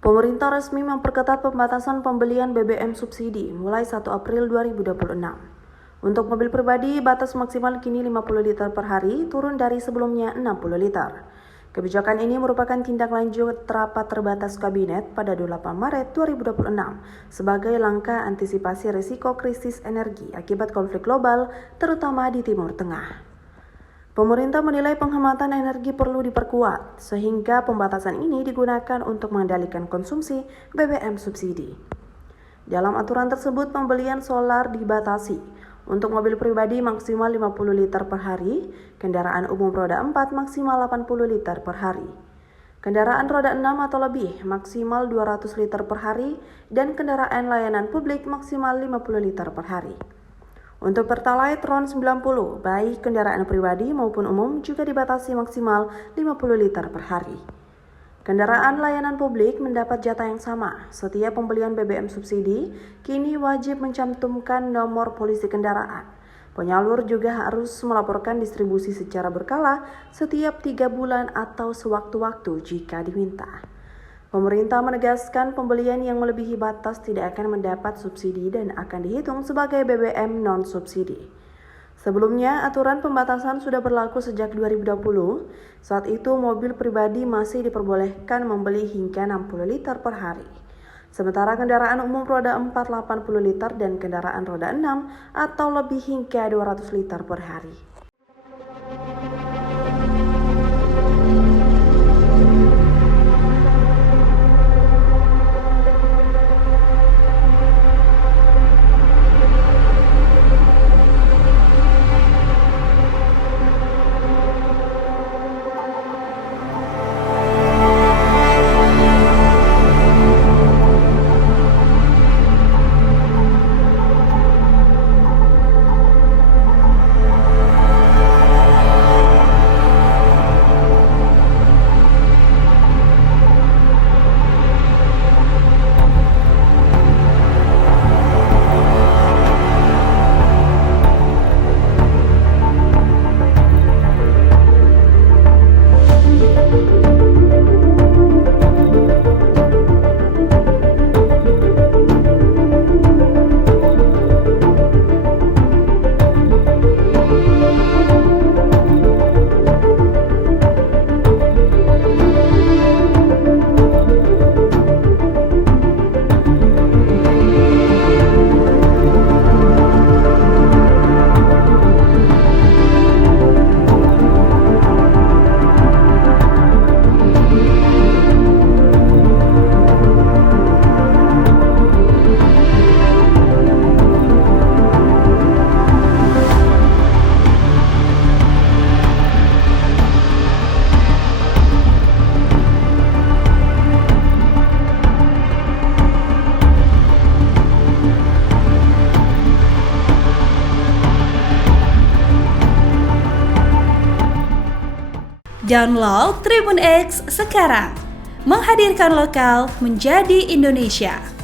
Pemerintah resmi memperketat pembatasan pembelian BBM subsidi mulai 1 April 2026. Untuk mobil pribadi, batas maksimal kini 50 liter per hari, turun dari sebelumnya 60 liter. Kebijakan ini merupakan tindak lanjut rapat terbatas Kabinet pada 28 Maret 2026 sebagai langkah antisipasi risiko krisis energi akibat konflik global, terutama di Timur Tengah. Pemerintah menilai penghematan energi perlu diperkuat, sehingga pembatasan ini digunakan untuk mengendalikan konsumsi BBM subsidi. Dalam aturan tersebut, pembelian solar dibatasi. Untuk mobil pribadi maksimal 50 liter per hari, kendaraan umum roda 4 maksimal 80 liter per hari. Kendaraan roda 6 atau lebih maksimal 200 liter per hari, dan kendaraan layanan publik maksimal 50 liter per hari. Untuk Pertalite RON 90, baik kendaraan pribadi maupun umum juga dibatasi maksimal 50 liter per hari. Kendaraan layanan publik mendapat jatah yang sama. Setiap pembelian BBM subsidi kini wajib mencantumkan nomor polisi kendaraan. Penyalur juga harus melaporkan distribusi secara berkala setiap 3 bulan atau sewaktu-waktu jika diminta. Pemerintah menegaskan pembelian yang melebihi batas tidak akan mendapat subsidi dan akan dihitung sebagai BBM non-subsidi. Sebelumnya, aturan pembatasan sudah berlaku sejak 2020. Saat itu, mobil pribadi masih diperbolehkan membeli hingga 60 liter per hari. Sementara kendaraan umum roda 4 80 liter dan kendaraan roda 6 atau lebih hingga 200 liter per hari. Download Tribun X sekarang, menghadirkan lokal menjadi Indonesia.